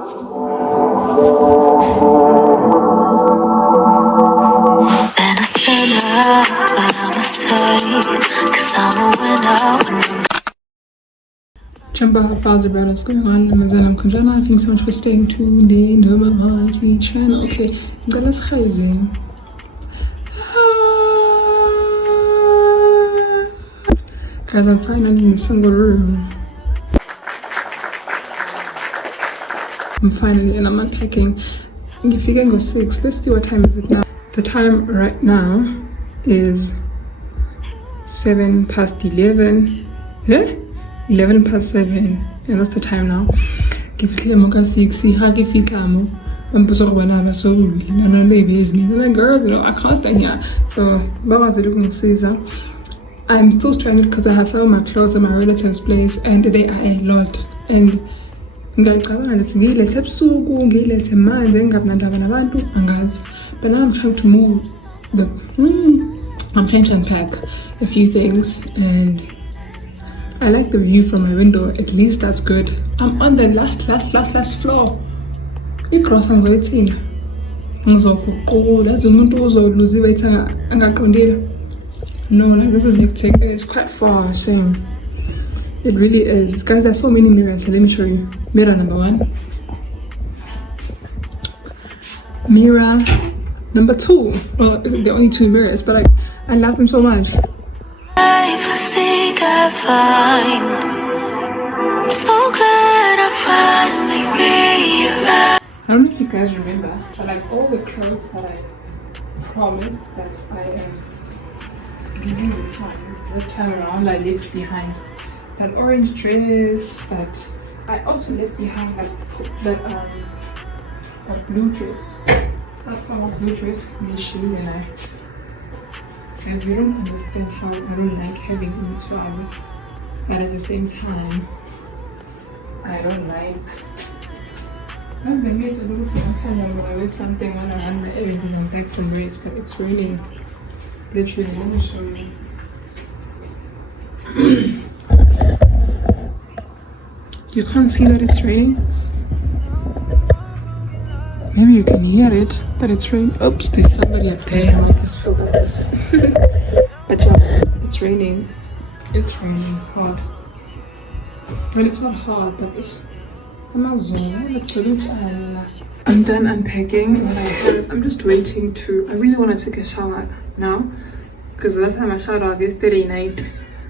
Been a sinner, but I'm a saint, 'cause I'm a winner when I'm Jumbo, how far about what's going on? I'm Kunjana. Thanks so much for staying tuned in to my channel. Okay, I'm gonna say guys, I'm finally in a single room. I'm finally and I'm unpacking. If you can go 6, let's see what time is it now. The time right now is 7 past 11. Yeah? 11 past 7. And that's the time now. Give it a 6. How give it I'm so girls, I can't stand here. So, I'm still stranded because I have some of my clothes at my relative's place and they are a lot. And but now I'm trying to move I'm trying to unpack a few things, and I like the view from my window. At least that's good. I'm on the last floor. No, like, this is hectic. It's quite far, same. It really is. Guys, there's so many mirrors, so let me show you. Mirror number 1. Mirror number 2. Well, there are only 2 mirrors, but I love them so much. I think I find. So glad I finally realized. I don't know if you guys remember, but like all the clothes that I promised that I am leaving behind, this time around I left behind that orange dress, that I also left behind that blue dress. That from blue dress, Nishi, and I. Guys, you don't understand how I don't like having Ukzn, but at the same time, I don't like. Maybe it's a little something when I wear something when I run my errands and back from race, but it's raining. Literally, let me show you. You can't see that it's raining. Maybe you can hear it, but it's raining. Oops, there's somebody up there. I might just feel that person. But yeah, it's raining. It's raining hard. I mean, it's not hard, but it's. I'm done unpacking what I have. I'm just waiting to. I really want to take a shower now, because the last time I showered was yesterday night,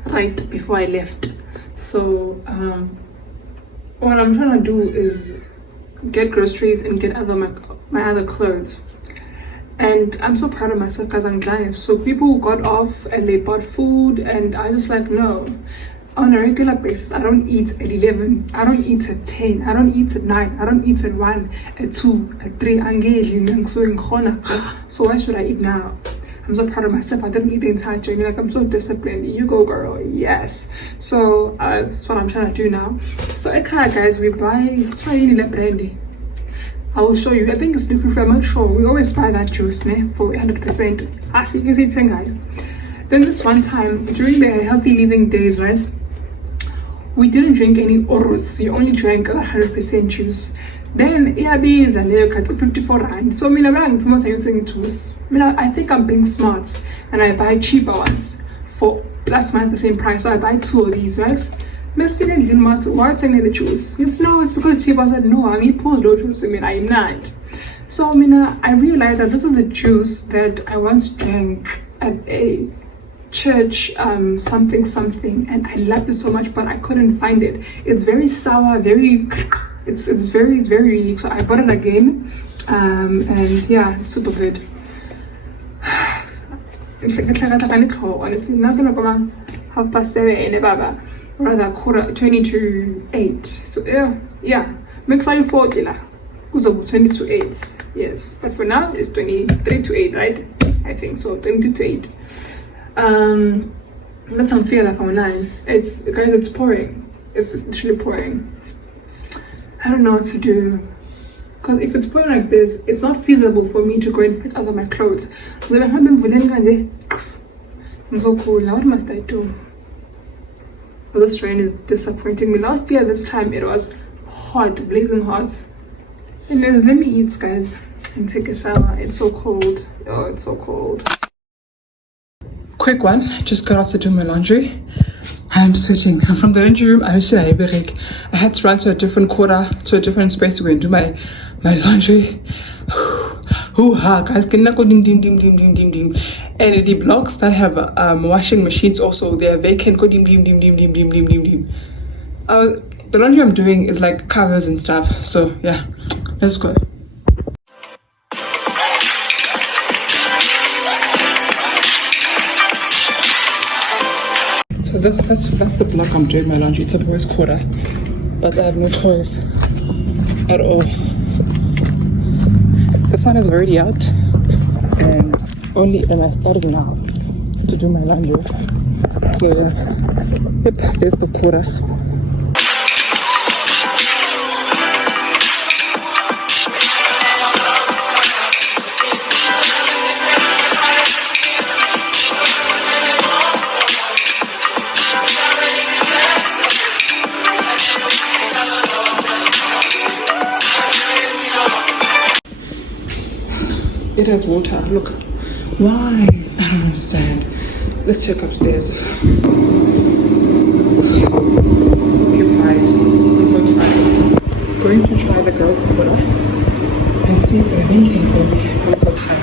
right before I left. So what I'm trying to do is get groceries and get my other clothes. And I'm so proud of myself because I'm glad. So people got off and they bought food, and I was like, no. On a regular basis, I don't eat at 11, I don't eat at 10, I don't eat at 9, I don't eat at 1, at 2, at 3, so why should I eat now? I'm so proud of myself. I didn't eat the entire journey. Like, I'm so disciplined. You go, girl. Yes. So that's what I'm trying to do now. So okay, guys, we buy brandy. I will show you. I think it's different. I'm not sure. We always buy that juice for 100%. As you can see, then this one time during the healthy living days, right? We didn't drink any orus. We only drank 100% juice. Then iyabiza leyo cut 54 rand. So I'm using juice. I think I'm being smart and I buy cheaper ones for plus minus the same price. So I buy 2 of these, right? Miss feeling didn't matter why it's the juice. It's because it's cheap. I said no, I need pause low juice. I'm not. So I realized that this is the juice that I once drank at a church something, and I loved it so much, but I couldn't find it. It's very sour, it's very unique. So I bought it again, and yeah, it's super good. Honestly, not gonna come 7:30, baba, rather 7:45. So yeah, makes like 40 lah. 20 to 8, yes, but for now it's 23 to 8, right? I think so, 22 to 8. Let's feel like I'm 9. It's pouring. It's literally pouring. I don't know what to do, because if it's pouring like this, it's not feasible for me to go and fit under my clothes. I'm so cool. Now what must I do? Well, this rain is disappointing me. Last year this time it was hot, blazing hot. Anyways, let me eat, guys, and take a shower. It's so cold. Oh, it's so cold. Quick one. Just got off to do my laundry. I am sweating. I'm from the laundry room. I had to run to a different quarter, to a different space to go and do my laundry. Hoo-ha, guys. And the blocks that have washing machines also, they are vacant. The laundry I'm doing is like covers and stuff. So yeah, let's go. So that's the block I'm doing my laundry. It's a boys' quarter, but I have no choice at all. The sun is already out, and only am I starting now to do my laundry. So yeah, yep, there's the quarter. It has water. Look. Why? I don't understand. Let's check upstairs. Occupied. I'm so tired. Going to try the girls' quarter and see if they have anything for me. I'm so tired.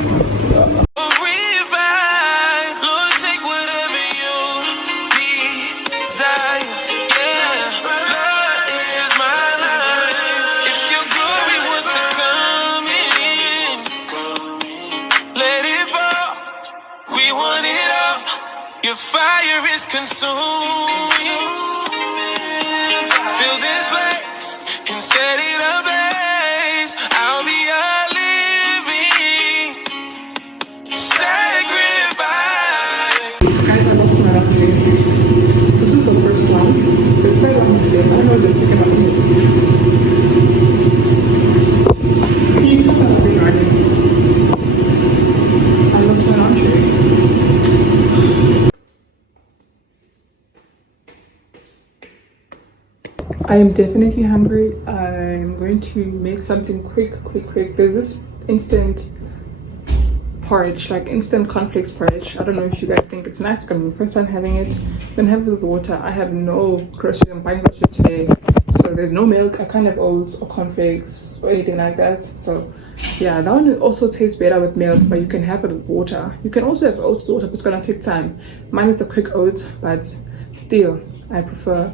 Your fire is consuming. Fill this place and set it ablaze. I'll be a living sacrifice. Guys, I lost my laundry. This is the first one. The third one today. I don't know what the second one is. Can you tell that I've been running? I lost my laundry. I am definitely hungry. I'm going to make something quick. There's this instant porridge, like instant cornflakes porridge. I don't know if you guys think it's nice. It's gonna be my first time having it. Then have it with water. I have no groceries. I'm buying groceries today, so there's no milk. I can't have oats or cornflakes or anything like that. So yeah, that one also tastes better with milk, but you can have it with water. You can also have oats with water, but it's gonna take time. Mine is a quick oat, but still, I prefer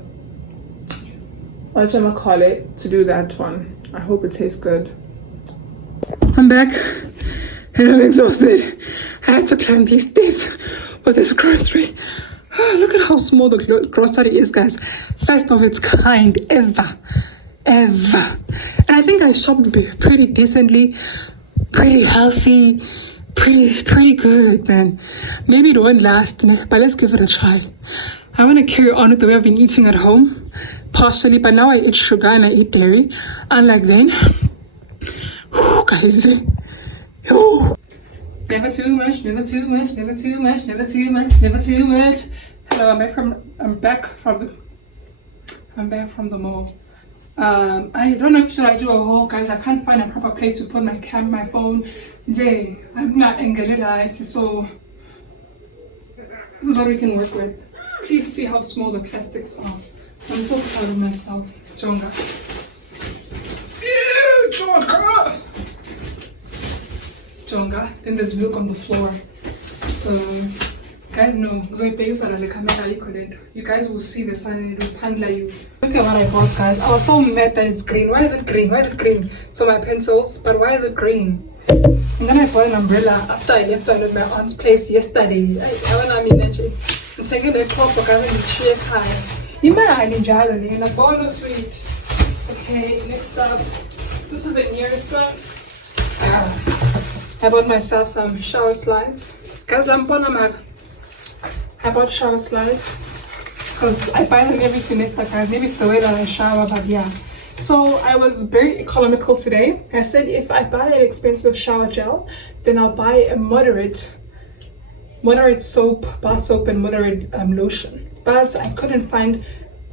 whatchamacallit to do that one. I hope it tastes good. I'm back and I'm exhausted. I had to climb these stairs with this grocery. Oh, look at how small the grocery is, guys. First of its kind ever. And I think I shopped pretty decently, pretty healthy, pretty good, man. Maybe it won't last, but let's give it a try. I want to carry on with the way I've been eating at home. Partially, but now I eat sugar and I eat dairy. Unlike then, guys, never too much, never too much, never too much, never too much, never too much. Hello, I'm back from the mall. I don't know if should I do a haul, guys. I can't find a proper place to put my phone. Jay, I'm not Engelida, so this is what we can work with. Please see how small the plastics are. I'm so proud of myself, Jonga. Ew, Jonga. Then there's milk on the floor. So, guys know, you guys will see the sun and it will pandla you. Look at what I bought, guys. I was so mad that it's green. Why is it green? Why is it green? So my pencils, but why is it green? And then I bought an umbrella after I left at my aunt's place yesterday. I I'm taking a top of having the chair pie. Imagine njalo nina bono sweet. Okay, next up, this is the nearest one. I bought myself some shower slides. Guys, I bought shower slides because I buy them every semester, guys. Maybe it's the way that I shower, but yeah. So I was very economical today. I said if I buy an expensive shower gel, then I'll buy a moderate soap, bar soap, and moderate lotion. But I couldn't find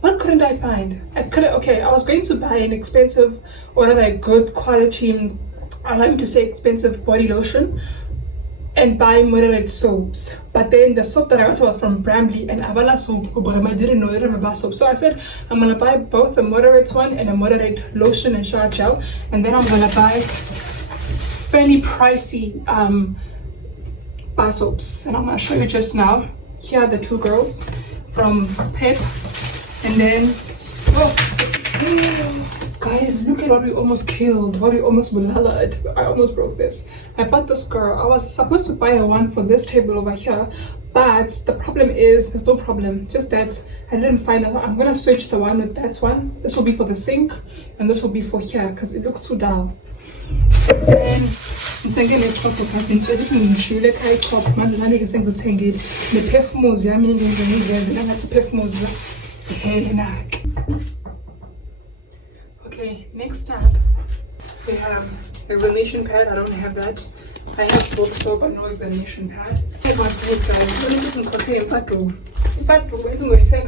What couldn't I find? Okay, I was going to buy an expensive, or rather a good quality, I like to say expensive body lotion and buy moderate soaps. But then the soap that I got was from Bramley and Avala soap, but I didn't know it was a soap. So I said, I'm gonna buy both a moderate one and a moderate lotion and shower gel. And then I'm gonna buy fairly pricey bar soaps. And I'm gonna show you just now. Here are the two girls from Pep. And then, guys, look at what we almost killed, what we almost bulalaed. I almost broke this. I bought this girl. I was supposed to buy a one for this table over here, but the problem is, there's no problem, just that I didn't find it. I'm gonna switch the one with that one. This will be for the sink, and this will be for here, because it looks too dull. And ngithenge ne-top kade ngitshela ukuthi ngishiyile ekhaya i-top manje naleke sengikuthengile ne-perfumes yami ngenze ngiveze nangathi perfumes like. Okay, next up we have examination pad. I don't have that. I have bookstore but no examination pad. I got this, guys. What is this? In fact, we're going to say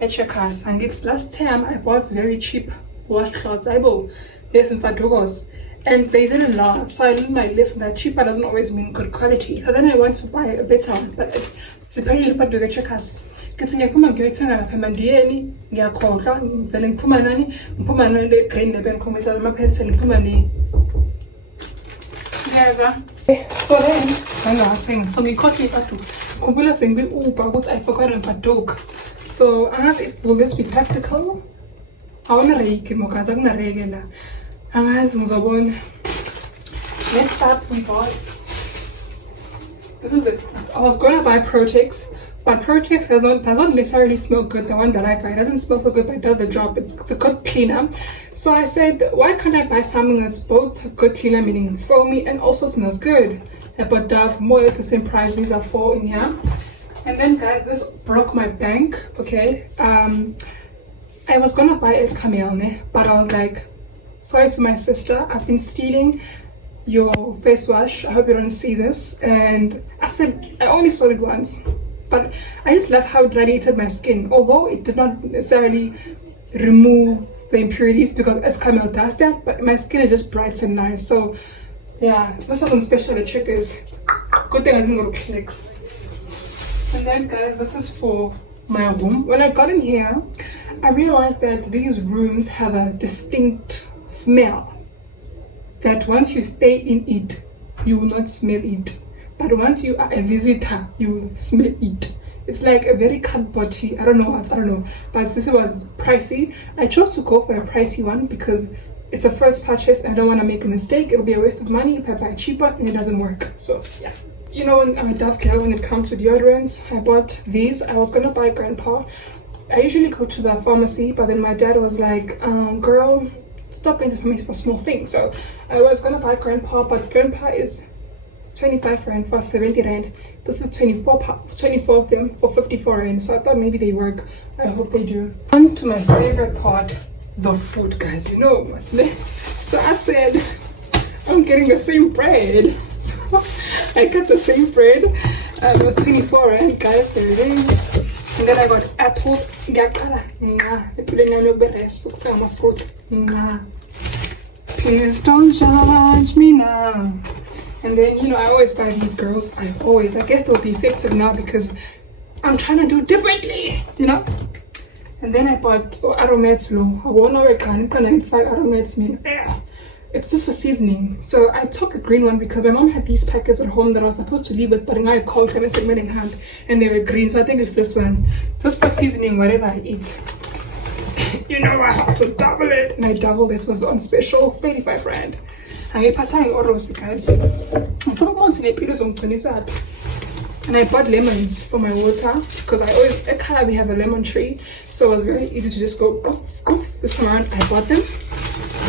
at Checkers, and it's last time I bought very cheap washcloths. I bought this in Fatugos, and they didn't last. So I learned my lesson that cheaper doesn't always mean good quality. So then I went to buy a better one, but it's a penny to get Checkers. Kithi ngiyaphuma ngiyoyithenga lapha eMandiyeni, ngiyakhohlwa ngivele ngiphuma nani le green lebe ngikhombisa ama-pencil ngiphuma ne ngiyeza. So then ngangawathenga, so ngiyikhohle iFaduka, khumbula sengibe-Uber ukuthi I forgot iFaduka. So angazi, will this be practical? Awuna-rake mokazi, akunareke la, angazi ngizobona. Next up we bought, this is it. I was gonna buy Protex, but Protex does not necessarily smell good. The one that I buy, it doesn't smell so good, but it does the job. It's a good cleaner. So I said, why can't I buy something that's both a good cleaner, meaning it's foamy, and also smells good? I bought Dove, more or less the same price. These are 4 in here. And then, guys, this broke my bank. Okay, I was gonna buy El Camel, but I was like, sorry to my sister, I've been stealing your face wash. I hope you don't see this. And I said, I only saw it once, but I just love how it radiated my skin, although it did not necessarily remove the impurities because Escamel does that, but my skin is just bright and nice. So yeah, this wasn't special at Checkers. Good thing I didn't go to Clicks. And then, guys, this is for my room. When I got in here, I realized that these rooms have a distinct smell that once you stay in it, you will not smell it. But once you are a visitor, you will smell it. It's like a very cardboardy, I don't know. But this was pricey. I chose to go for a pricey one because it's a first purchase and I don't want to make a mistake. It'll be a waste of money if I buy cheaper and it doesn't work. So yeah. You know, I'm a Dove girl when it comes to deodorants. I bought these. I was gonna buy Grandpa. I usually go to the pharmacy, but then my dad was like, girl, stop going to the pharmacy for small things. So I was gonna buy Grandpa, but Grandpa is 25 rand for 70 rand. This is 24 of them for 54 rand. So I thought maybe they work. I hope they do. On to my favorite part, the food, guys. You know, so I said, I'm getting the same bread. So I got the same bread. It was 24 rand, guys. There it is. And then I got apples. Please don't judge me now. And then, you know, I always buy these girls. I guess they'll be effective now because I'm trying to do differently, you know. And then I bought aromats. I won't know it. 95 aromats mean. It's just for seasoning. So I took a green one because my mom had these packets at home that I was supposed to leave it, but I called her in hand and they were green. So I think it's this one. Just for seasoning whatever I eat. You know, I had to double it. And I doubled it. It was on special, 35 rand. And I guys. And I bought lemons for my water because at Kala we have a lemon tree. So it was very easy to just go this time around. I bought them.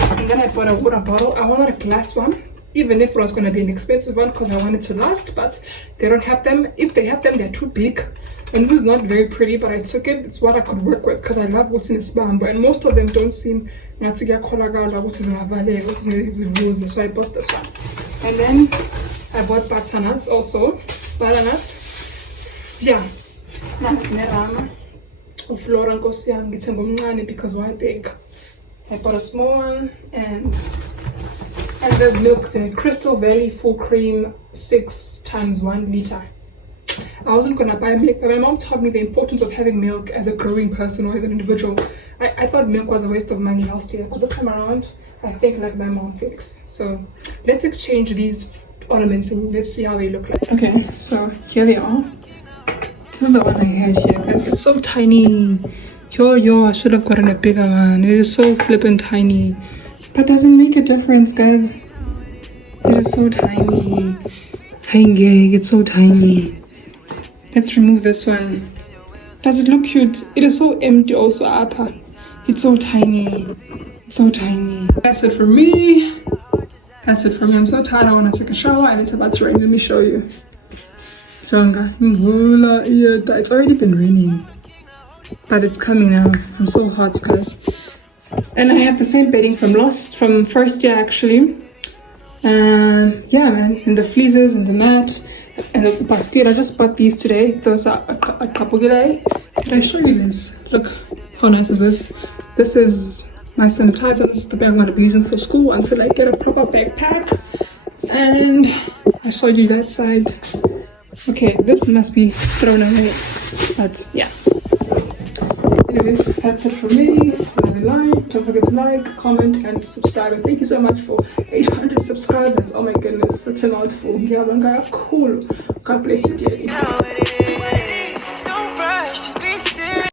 And then I bought a water bottle. I wanted a glass one, even if it was going to be an expensive one because I wanted to last, but they don't have them. If they have them, they're too big. And it was not very pretty, but I took it. It's what I could work with because I love what's in this bamboo. And most of them don't seem so I bought this one. And then I bought butternuts also. Butternuts. Yeah. Flora nkosi yami ngithenga omncane because why big? I bought a small one, and there's milk there. Crystal Valley full cream 6 times 1 liter. I wasn't gonna buy milk, but my mom taught me the importance of having milk as a growing person or as an individual. I thought milk was a waste of money last year, but this time around, I think like my mom thinks. So let's exchange these ornaments and let's see how they look like. Okay, so here they are. This is the one I had here, guys. It's so tiny. Yo, I should have gotten a bigger one. It is so flippin' tiny. But doesn't make a difference, guys. It is so tiny. It's so tiny. Let's remove this one. Does it look cute? It is so empty also, Appa. It's so tiny. It's so tiny. That's it for me. That's it for me. I'm so tired. I want to take a shower and it's about to rain. Let me show you. Jonga. It's already been raining. But it's coming now. I'm so hot, guys. And I have the same bedding from first year actually. And yeah, man. And the fleeces and the mat. And the basket, I just bought these today. Those are a kapugile. Did I show you this? Look, how nice is this? This is my sanitizer. This is the bag I'm going to be using for school until I get a proper backpack. And I showed you that side. Okay, this must be thrown away. But yeah. Anyways, that's it for me. Don't forget to like, comment, and subscribe. And thank you so much for 800 subscribers. Oh my goodness, such a mouthful. Yeah, cool. God bless you dearly.